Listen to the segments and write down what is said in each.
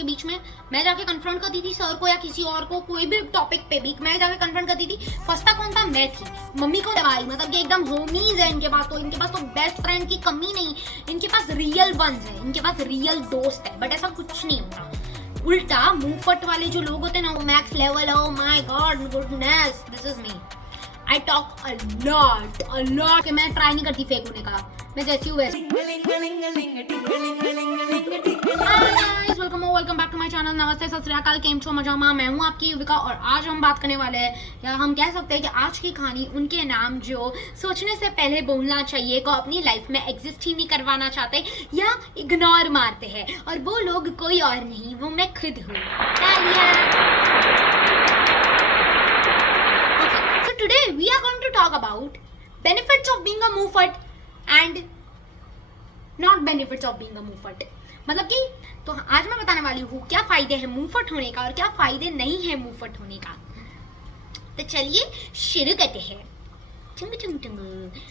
के बीच में मैं जाके कन्फ्रंट करती थी सर को या किसी और को, कोई भी टॉपिक पे भी मैं जाके कन्फ्रंट करती थी। फंसता कौन था? मैं थी। मम्मी को दवाई, मतलब कि एकदम होमीज है इनके पास तो बेस्ट फ्रेंड की कमी नहीं, इनके पास रियल वंस है, इनके पास रियल दोस्त है। बट ऐसा कुछ नहीं होता, उल्टा मुंहफट वाले जो लोग होते हैं ना, वो max level, oh my God goodness, this is me. I talk a lot कि मैं ट्राई नहीं करती फेक होने का, मैं जैसी हूँ वैसी। Welcome back to my channel. नमस्ते, सत श्री अकाल, केम छो, मजामा। मैं हूँ आपकी युविका और आज हम बात करने वाले हैं, या हम कह सकते हैं कि आज की कहानी उनके नाम जो सोचने से पहले बोलना चाहिए को अपनी लाइफ में एग्जिस्ट ही नहीं करवाना चाहते या इग्नोर मारते हैं, और वो लोग कोई और नहीं, वो मैं खुद हूँ। So today we are going to talk about benefits of being a muffat and not benefits of being a muffat। मतलब कि तो आज मैं बताने वाली हूँ क्या फायदे हैं मुंहफट होने का और क्या फायदे नहीं है मुंहफट होने का। तो चलिए शुरू करते हैं। चुंग चुंग चुंग।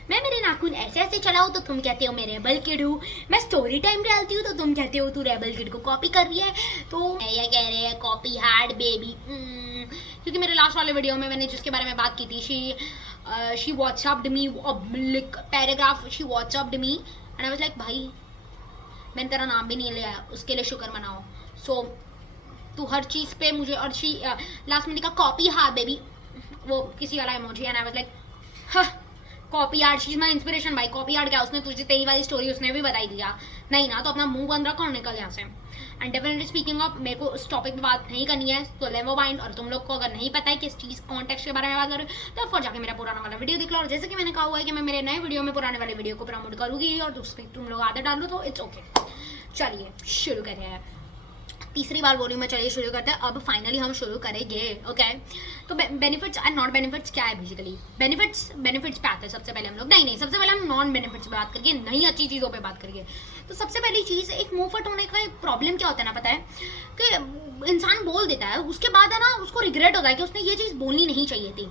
मैं मेरे नाखून ऐसे ऐसे चलाऊं तो तुम कहते हो मैं रेबल किड हूँ। मैं स्टोरी टाइम डालती हूँ तो तुम कहते हो तू रेबल किड को कॉपी कर रही है। तो ये कह रहे हैं कॉपी हार्ड बेबी, क्योंकि मेरे लास्ट वाले वीडियो में मैंने जिसके बारे में बात की थी, she WhatsApped me paragraph, she WhatsApped me and I was like भाई मैंने तेरा नाम भी नहीं लिया, उसके लिए शुक्र मनाओ। सो तू हर चीज़ पे मुझे, और शी लास्ट में लिखा कॉपी हार्ड बेबी, वो किसी वाला emoji, and I was like copy art, she is my inspiration भाई। कॉपी आर्ट क्या, उसने तुझे तेरी वाली स्टोरी उसने भी बताई दिया नहीं ना, तो अपना मुंह बंद रखो और निकल यहाँ से। एंड डेफिनेटली स्पीकिंग ऑफ, मेरे को उस टॉपिक पे बात नहीं करनी है, तो लेवो माइंड। और तुम लोग को अगर नहीं पता है कि इस चीज़ कॉन्टेक्स्ट के बारे में बात करूँ तो फिर जाके मेरा पुराना वाला वीडियो देख लो। और जैसे कि मैंने कहा हुआ है कि मैं मेरे नए वीडियो में पुराने वाले वीडियो को प्रमोट करूँगी और उसमें तुम लोग आदत डालो तो इट्स ओके। चलिए शुरू करें हैं। तीसरी बार बोल रही हूँ मैं, चलिए शुरू करते हैं। अब फाइनली हम शुरू करेंगे, ओके। तो बेनिफिट्स एंड नॉट बेनिफिट्स क्या है बेसिकली। बेनिफिट्स पे आते हैं सबसे पहले हम लोग, नहीं सबसे पहले हम नॉन बेनिफिट्स पे बात करके, नहीं अच्छी चीज़ों पे बात करेंगे। तो सबसे पहली चीज़, एक मुंहफट होने का एक प्रॉब्लम क्या होता है ना, पता है कि इंसान बोल देता है, उसके बाद है ना उसको रिग्रेट होता है कि उसने ये चीज़ बोलनी नहीं चाहिए थी।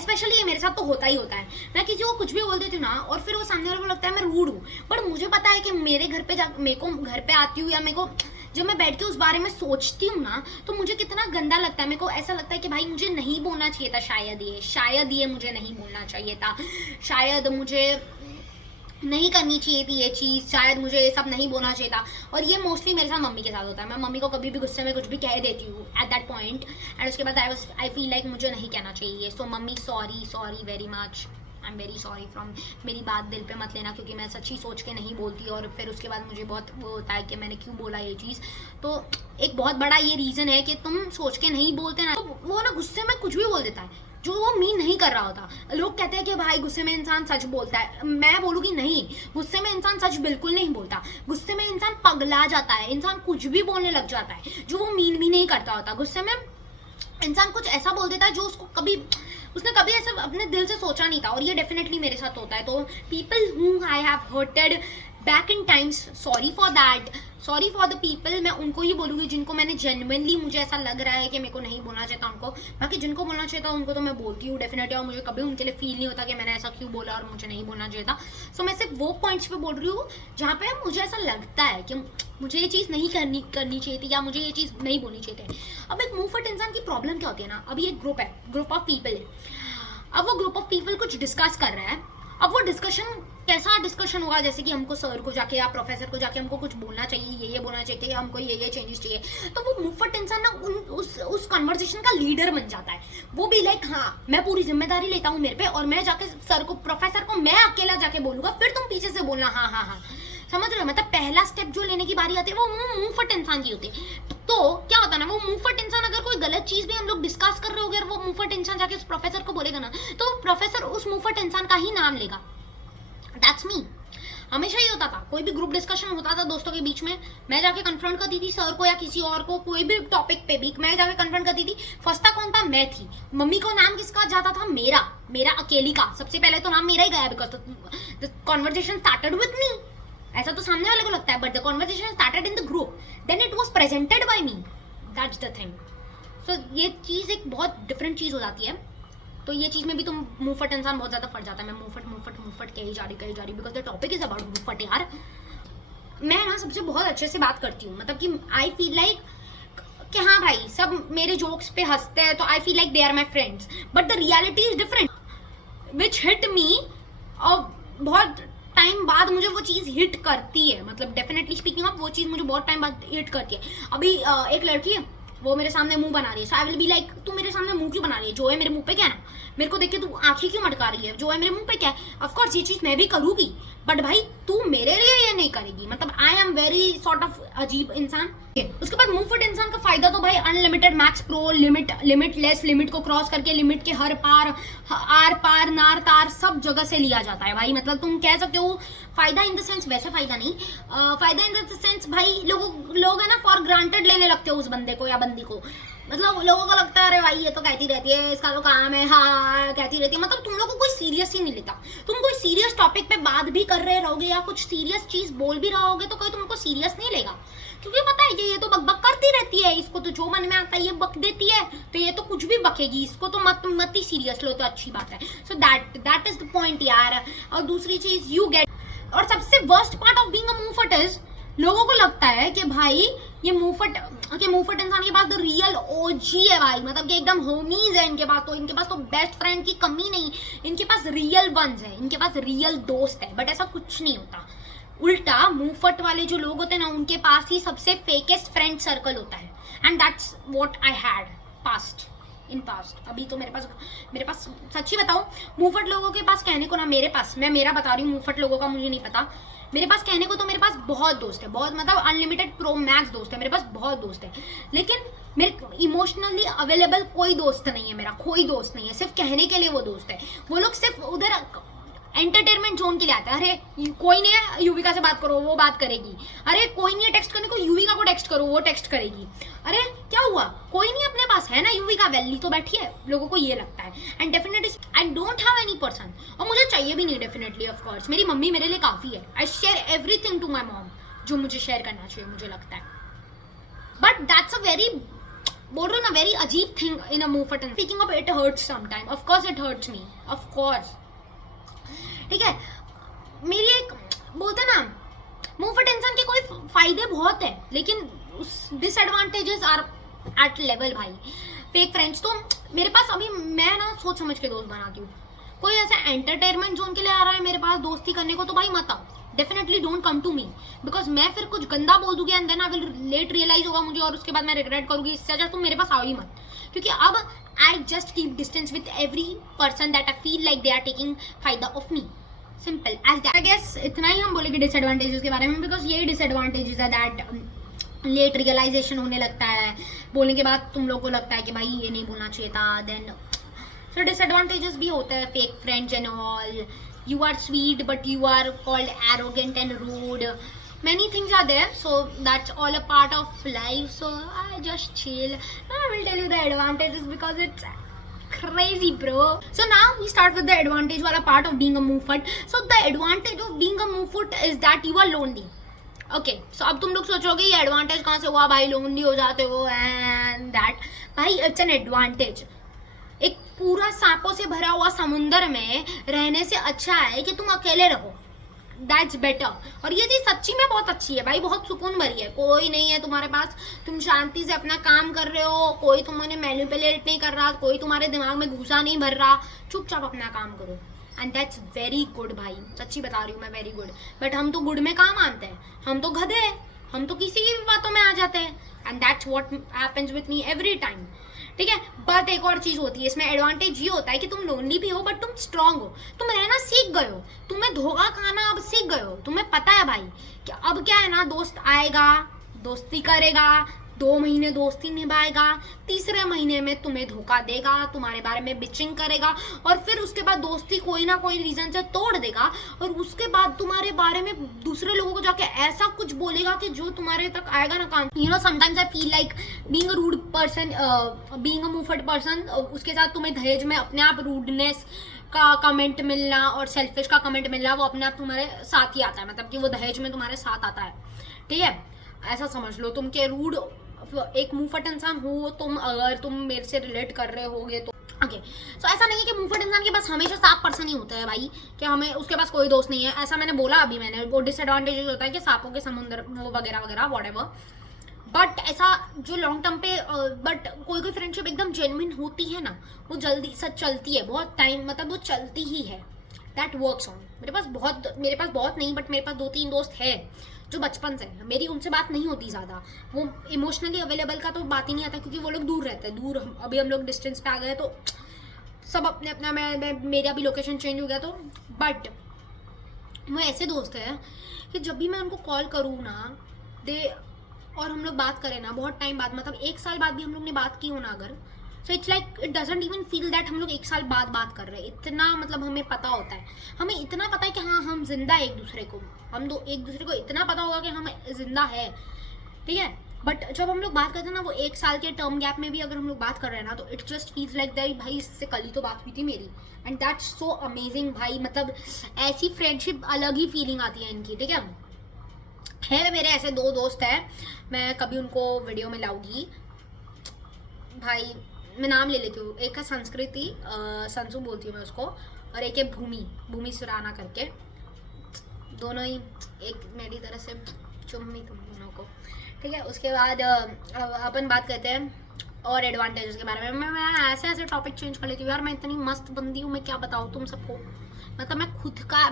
स्पेशली ये मेरे साथ तो होता ही होता है। मैं किसी को कुछ भी बोल देती हूँ ना, और फिर वो सामने वाले को लगता है मैं रूड हूँ, बट मुझे पता है कि मेरे घर पे मेरे को घर पे आती हूँ या मेरे को जब मैं बैठ के उस बारे में सोचती हूँ ना, तो मुझे कितना गंदा लगता है। मेरे को ऐसा लगता है कि भाई मुझे नहीं बोलना चाहिए था, शायद ये मुझे नहीं बोलना चाहिए था, शायद मुझे नहीं करनी चाहिए थी ये चीज़, शायद मुझे ये सब नहीं बोलना चाहिए था। और ये मोस्टली मेरे साथ मम्मी के साथ होता है। मैं मम्मी को कभी भी गुस्से में कुछ भी कह देती हूँ एट दैट पॉइंट, एंड उसके बाद आई फील लाइक मुझे नहीं कहना चाहिए। So mummy sorry very much, I am very sorry from, मेरी बात दिल पे मत लेना, क्योंकि मैं सच्ची सोच के नहीं बोलती। और फिर उसके बाद मुझे बहुत वो होता है कि मैंने क्यों बोला ये चीज़। तो एक बहुत बड़ा ये रीज़न है कि तुम सोच के नहीं बोलते ना, तो वो ना गुस्से में कुछ भी बोल देता है जो वो मीन नहीं कर रहा होता। लोग कहते हैं कि भाई गुस्से में इंसान सच बोलता है, मैं बोलूँगी नहीं, गुस्से में इंसान सच बिल्कुल नहीं बोलता। गुस्से में इंसान पगला जाता है, इंसान कुछ भी बोलने लग जाता है जो वो मीन भी नहीं करता होता। गुस्से में इंसान कुछ ऐसा बोल देता है जो उसने कभी ऐसा अपने दिल से सोचा नहीं था, और ये डेफिनेटली मेरे साथ होता है। तो people who I have hurted back in times, sorry for that, sorry for the people. मैं उनको ही बोलूँगी जिनको मैंने जेन्युइनली, मुझे ऐसा लग रहा है कि मेरे को नहीं बोलना चाहिए था उनको। बाकी जिनको बोलना चाहिए था उनको तो मैं बोलती हूँ डेफिनेटली, और मुझे कभी उनके लिए फील नहीं होता कि मैंने ऐसा क्यों बोला और मुझे नहीं बोलना चाहिए था। सो मैं सिर्फ वो पॉइंट्स पे बोल रही हूँ जहाँ पे मुझे ऐसा लगता है कि मुझे ये चीज़ नहीं करनी चाहिए थी, या मुझे ये चीज़ नहीं बोलनी चाहिए थी। अब एक मुंहफट इंसान की प्रॉब्लम क्या होती है ना, अभी एक ग्रुप है, ग्रुप ऑफ पीपल है। अब वो ग्रुप ऑफ पीपल कुछ डिस्कस कर रहा है। अब वो डिस्कशन कैसा डिस्कशन होगा, जैसे कि हमको सर को जाके या प्रोफेसर को जाके हमको कुछ बोलना चाहिए, ये बोलना चाहिए, हमको ये चेंजेस चाहिए। तो वो मुंहफट इंसान ना उस कन्वर्सेशन का लीडर बन जाता है। वो भी लाइक हाँ मैं पूरी जिम्मेदारी लेता हूँ मेरे पे, और मैं जाके सर को, प्रोफेसर को मैं अकेला जाके बोलूँगा, फिर तुम पीछे से बोलना हाँ। समझ रहे हो, मतलब पहला स्टेप जो लेने की बारी आती है वो मुंहफट इंसान की होती है। तो क्या होता है ना, वो मुंहफट इंसान अगर कोई गलत चीज भी हम लोग डिस्कस कर रहे हो, अगर वो मुंहफट इंसान जाके उस प्रोफेसर को बोलेगा ना, तो प्रोफेसर उस मुंहफट इंसान का ही नाम लेगा। That's me. हमेशा ही होता था, कोई भी ग्रुप डिस्कशन होता था दोस्तों के बीच में, मैं जाके कन्फ्रंट करती थी सर को या किसी और को, कोई भी टॉपिक पे भी मैं जाके कन्फ्रंट करती थी। फंसता कौन था? मैं थी। मम्मी को नाम किसका जाता था? मेरा अकेली का। सबसे पहले तो नाम मेरा ही गया, because the conversation started with me. ऐसा तो सामने वाले को लगता है, but the conversation started in the group, then it was presented by me. That's the thing. So ये चीज़ एक बहुत डिफरेंट चीज़ हो जाती है। तो ये चीज़ में भी तुम मुंहफट इंसान बहुत ज़्यादा फट जाता है। मैं मुंहफट कही जा रही, because the topic is about मुंहफट यार। मैं ना सबसे बहुत अच्छे से बात करती हूँ, मतलब कि आई फील लाइक कि हाँ भाई सब मेरे जोक्स पे हंसते हैं तो I feel like they are my friends, but the reality is different which hit me. और बहुत टाइम बाद मुझे वो चीज़ हिट करती है, मतलब डेफिनेटली स्पीकिंग ऑफ वो चीज़ मुझे बहुत टाइम बाद हिट करती है। अभी एक लड़की है, वो मेरे सामने मुंह बना रही है, सो आई विल बी लाइक तू मेरे सामने मुंह क्यों बना रही है, जो है मेरे मुंह पे क्या है ना, मेरे को देख के तू आंखें क्यों मटका रही है, जो है मेरे मुंह पे क्या है। ऑफकोर्स ये चीज़ मैं भी करूँगी, बट भाई तू मेरे लिए ये नहीं करेगी। मतलब I am very sort of अजीब इंसान। उसके बाद मुंह फट इंसान का फायदा तो भाई unlimited max pro, limitless, limit को क्रॉस करके लिमिट के हर पार, आर पार, नार तार सब जगह से लिया जाता है भाई। मतलब तुम कह सकते हो फायदा इन द सेंस, वैसे फायदा नहीं, फायदा इन द सेंस भाई लोग है ना फॉर ग्रांटेड लेने लगते हो उस बंदे को या बंदी को। मतलब लोगों को लगता है अरे भाई ये तो कहती रहती है, इसका तो काम है, हाँ कहती रहती है। मतलब तुम लोगों को कोई सीरियस ही नहीं लेता। तुम कोई सीरियस टॉपिक पे बात भी कर रहे रहोगे या कुछ सीरियस चीज बोल भी रहोगे तो कोई तुमको सीरियस नहीं लेगा, क्योंकि पता है कि ये तो बक करती रहती है, इसको तो जो मन में आता है ये बक देती है, तो ये तो कुछ भी बकेगी, इसको तो मत ही सीरियस लो तो अच्छी बात है। So that is the point यार। और दूसरी चीज यू गेट, और सबसे worst part of being a मुंहफट इज लोगों को लगता है कि भाई ये मुंहफट इंसान के पास तो रियल ओजी है भाई, मतलब कि एकदम होमीज है इनके पास तो बेस्ट फ्रेंड की कमी नहीं, इनके पास रियल वंस है, इनके पास रियल दोस्त है। बट ऐसा कुछ नहीं होता, उल्टा मुंहफट वाले जो लोग होते हैं ना उनके पास ही सबसे फेकेस्ट फ्रेंड सर्कल होता है। And that's what I had in past. अभी तो मेरे पास सच्ची बताऊं, मुंहफट लोगों के पास कहने को ना, मैं मेरा बता रही हूँ, मुंहफट लोगों का मुझे नहीं पता। मेरे पास कहने को तो मेरे पास बहुत दोस्त है, बहुत मतलब अनलिमिटेड प्रो मैक्स दोस्त है, मेरे पास बहुत दोस्त है, लेकिन मेरे इमोशनली अवेलेबल कोई दोस्त नहीं है, मेरा कोई दोस्त नहीं है, सिर्फ कहने के लिए वो दोस्त है। वो लोग सिर्फ उधर एंटरटेनमेंट जोन के लिए आता है। अरे कोई नहीं है युविका से बात करो, वो बात करेगी। अरे कोई नहीं है टेक्स्ट करने को, युविका को टेक्स्ट करो, वो टेक्स्ट करेगी। अरे क्या हुआ, कोई नहीं अपने पास है ना, युविका वैली तो बैठी है। लोगों को ये लगता है। And definitely I don't have any person, और मुझे चाहिए भी नहीं डेफिनेटली। ऑफ कोर्स मेरी मम्मी मेरे लिए काफी है। I share everything to my mom, जो मुझे शेयर करना चाहिए मुझे लगता है। बट दैट्स अ वेरी, बोल रहा हूँ ना, वेरी अजीब थिंग इन अ मुंहफट। Speaking of it hurts sometime, of course it hurts me, of course, ठीक है। मेरी एक बोलते ना, मुंहफट इंसान के कोई फायदे बहुत है, लेकिन उस डिसएडवांटेजेस आर एट लेवल भाई। फेक फ्रेंड्स तो मेरे पास अभी, मैं ना सोच समझ के दोस्त बनाती हूँ। कोई ऐसा एंटरटेनमेंट जोन के लिए आ रहा है मेरे पास दोस्ती करने को, तो भाई मत आओ, definitely don't come to me, because मैं फिर कुछ गंदा बोल दूंगी and then I will late realise होगा मुझे, और उसके बाद मैं रिग्रेट करूंगी। इससे अच्छा तुम मेरे पास आओ ही मत, क्योंकि अब I just keep distance with every person that I feel like they are taking फायदा of me, simple as that. I guess इतना ही हम बोलेंगे डिसएडवांटेजेस के बारे में, बिकॉज यही डिसएडवांटेजेस है दैट लेट रियलाइजेशन होने लगता है, बोलने के बाद तुम लोग को लगता है कि भाई ये नहीं बोलना चाहिए था। देन सो डिसएडवांटेजेस भी होते हैं, fake friends and all, you are sweet but you are called arrogant and rude, many things are there, so that's all a part of life. So I just chill. Now I will tell you the advantages because it's crazy bro. So now we start with the advantage wala part of being a muffat. So the advantage of being a muffat is that you are lonely. Okay, so अब तुम लोग सोचोगे ये advantage कहाँ से हुआ भाई, lonely हो जाते हो एंड दैट। भाई इट्स एन एडवांटेज। एक पूरा सांपों से भरा हुआ समुंदर में रहने से अच्छा है कि तुम अकेले रहो, दैट्स बेटर। और ये चीज़ सच्ची में बहुत अच्छी है भाई, बहुत सुकून भरी है। कोई नहीं है तुम्हारे पास, तुम शांति से अपना काम कर रहे हो, कोई तुम्हें मैनिपुलेट नहीं कर रहा, कोई तुम्हारे दिमाग में घुसा नहीं भर रहा, चुपचाप अपना काम करो, एंड दैट्स वेरी गुड भाई, सच्ची बता रही हूँ मैं, वेरी गुड। बट हम तो गुड में कहाँ मानते हैं, हम तो गधे हैं, हम तो किसी की भी बातों में आ जाते हैं, and that's what happens with me every time, ठीक है। बट एक और चीज होती है इसमें, एडवांटेज ये होता है कि तुम लोनली भी हो बट तुम स्ट्रांग हो, तुम रहना सीख गए हो, तुम्हें धोखा खाना अब सीख गए हो, तुम्हें पता है भाई कि अब क्या है ना, दोस्त आएगा, दोस्ती करेगा, 2 महीने दोस्ती निभाएगा, तीसरे महीने में तुम्हें धोखा देगा, तुम्हारे बारे में बिचिंग करेगा, और फिर उसके बाद दोस्ती कोई ना कोई रीजन से तोड़ देगा, और उसके बाद तुम्हारे बारे में दूसरे लोगों को जाके ऐसा कुछ बोलेगा कि जो तुम्हारे तक आएगा ना काम। You know sometimes I feel like being a rude person, being a मुंहफट पर्सन, उसके साथ तुम्हें दहेज में अपने आप रूडनेस का कमेंट मिलना और सेल्फिश का कमेंट मिलना, वो अपने आप तुम्हारे साथ ही आता है, मतलब कि वो दहेज में तुम्हारे साथ आता है, ठीक है। ऐसा समझ लो तुम के रूड एक मुंहफट इंसान हो तुम, अगर तुम मेरे से रिलेट कर रहे होगे तो ओके। सो ऐसा नहीं है कि मुंहफट इंसान के पास हमेशा 7 पर्सन ही होता है भाई, कि हमें उसके पास कोई दोस्त नहीं है, ऐसा मैंने बोला अभी, मैंने वो डिसएडवांटेजेस होता है कि सांपों के समुद्र वगैरह वगैरह व्हाटएवर, बट ऐसा जो लॉन्ग टर्म पे बट कोई कोई फ्रेंडशिप एकदम जेन्युइन होती है ना, वो जल्दी सच चलती है, बहुत टाइम मतलब वो चलती ही है, दैट वर्क्स ऑन। मेरे पास बहुत नहीं, बट मेरे पास 2-3 दोस्त है जो बचपन से, मेरी उनसे बात नहीं होती ज़्यादा, वो इमोशनली अवेलेबल का तो बात ही नहीं आता, क्योंकि वो लोग दूर रहते हैं, दूर अभी हम लोग डिस्टेंस पे आ गए तो सब अपने अपना, मेरा भी लोकेशन चेंज हो गया तो, बट वो ऐसे दोस्त हैं कि जब भी मैं उनको कॉल करूँ ना, दे और हम लोग बात करें ना बहुत टाइम बाद, मतलब 1 साल बाद भी हम लोग ने बात की हो ना अगर, so it's like it doesn't even feel that हम लोग 1 साल बाद बात कर रहे हैं। इतना मतलब हमें पता होता है, हमें इतना पता है कि हाँ हम जिंदा है एक दूसरे को, एक दूसरे को इतना पता होगा कि हम जिंदा है, ठीक है। बट जब हम लोग बात करते हैं ना, वो 1 साल के टर्म गैप में भी अगर हम लोग बात कर रहे हैं ना, तो it just feels like that भाई इससे कल ही तो बात हुई थी मेरी, एंड दैट्स सो अमेजिंग भाई। मतलब ऐसी फ्रेंडशिप अलग ही फीलिंग आती है इनकी, ठीक है। मेरे ऐसे 2 दोस्त हैं, मैं कभी उनको वीडियो में लाऊंगी भाई, मैं नाम ले लेती हूँ। एक है संस्कृति, संसू बोलती हूँ मैं उसको, और एक है भूमि सुराना करके, दोनों ही एक मेरी तरह से चुम्मी तुम दोनों को, ठीक है। उसके बाद अपन बात करते हैं और एडवांटेजेस के बारे में। मैं ऐसे टॉपिक चेंज कर लेती हूँ यार, मैं इतनी मस्त बंदी हूँ, मैं क्या बताऊँ तुम सबको, मतलब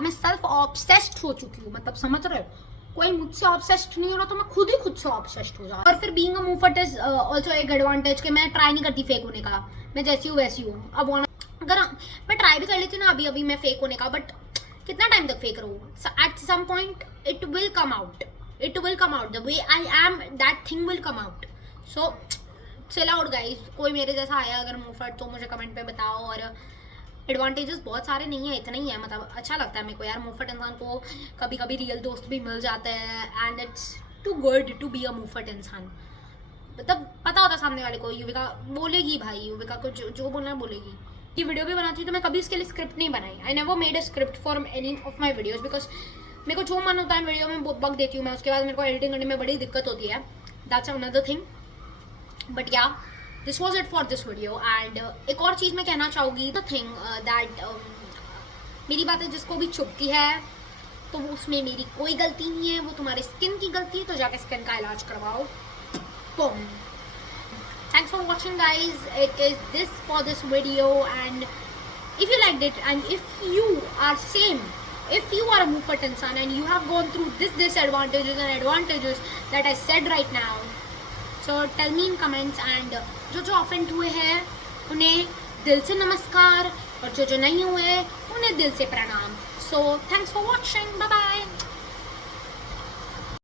मैं सेल्फ ऑब्सेस्ड हो चुकी हूँ, मतलब समझ रहे हो, कोई मुझसे ऑब्सेस्ड नहीं हो रहा तो मैं खुद से ऑब्सेस्ड हो जाऊँ। और फिर बीइंग अ मूफट इज ऑल्सो एक एडवांटेज कि मैं ट्राई नहीं करती फेक होने का, मैं जैसी हूँ वैसी हूँ। अब अगर मैं ट्राई भी कर लेती हूँ ना अभी मैं फेक होने का, बट कितना टाइम तक फेक रहूँ, at some point it will come out, the way I am, that thing will come out. So chill out guys, कोई मेरे जैसा आया अगर मूफट तो मुझे कमेंट पे बताओ। और एडवांटेजेस बहुत सारे नहीं है, इतना ही है, मतलब अच्छा लगता है मेरे को यार, मूफट इंसान को कभी कभी रियल दोस्त भी मिल जाते हैं, and it's too good to be a मूफट इंसान। मतलब पता होता सामने वाले को, युविका बोलेगी भाई, युविका को जो बोलना है बोलेगी। ये वीडियो भी बनाती हूँ तो मैं कभी इसके लिए स्क्रिप्ट नहीं बनाई, I never made a script for any of my videos, because मेरे को जो मन होता है वीडियो में बक देती हूँ मैं, उसके बाद मेरे को एडिटिंग करने में बड़ी दिक्कत होती है, दैट्स अनदर थिंग। बट या this was it for this video. And एक और चीज़ मैं कहना चाहूँगी, द थिंग दैट मेरी बातें जिसको भी चुभती है तो उसमें मेरी कोई गलती नहीं है, वो तुम्हारे स्किन की गलती है, तो जाके स्किन का इलाज करवाओ। Boom. Thanks for watching guys, it is this for this video, and if you liked it, and if you are a Mufat insan and you have gone through this disadvantages and advantages that I said right now, so tell me in comments, and जो offend हुए हैं उन्हें दिल से नमस्कार, और जो नहीं हुए उन्हें दिल से प्रणाम। So thanks for watching, bye bye.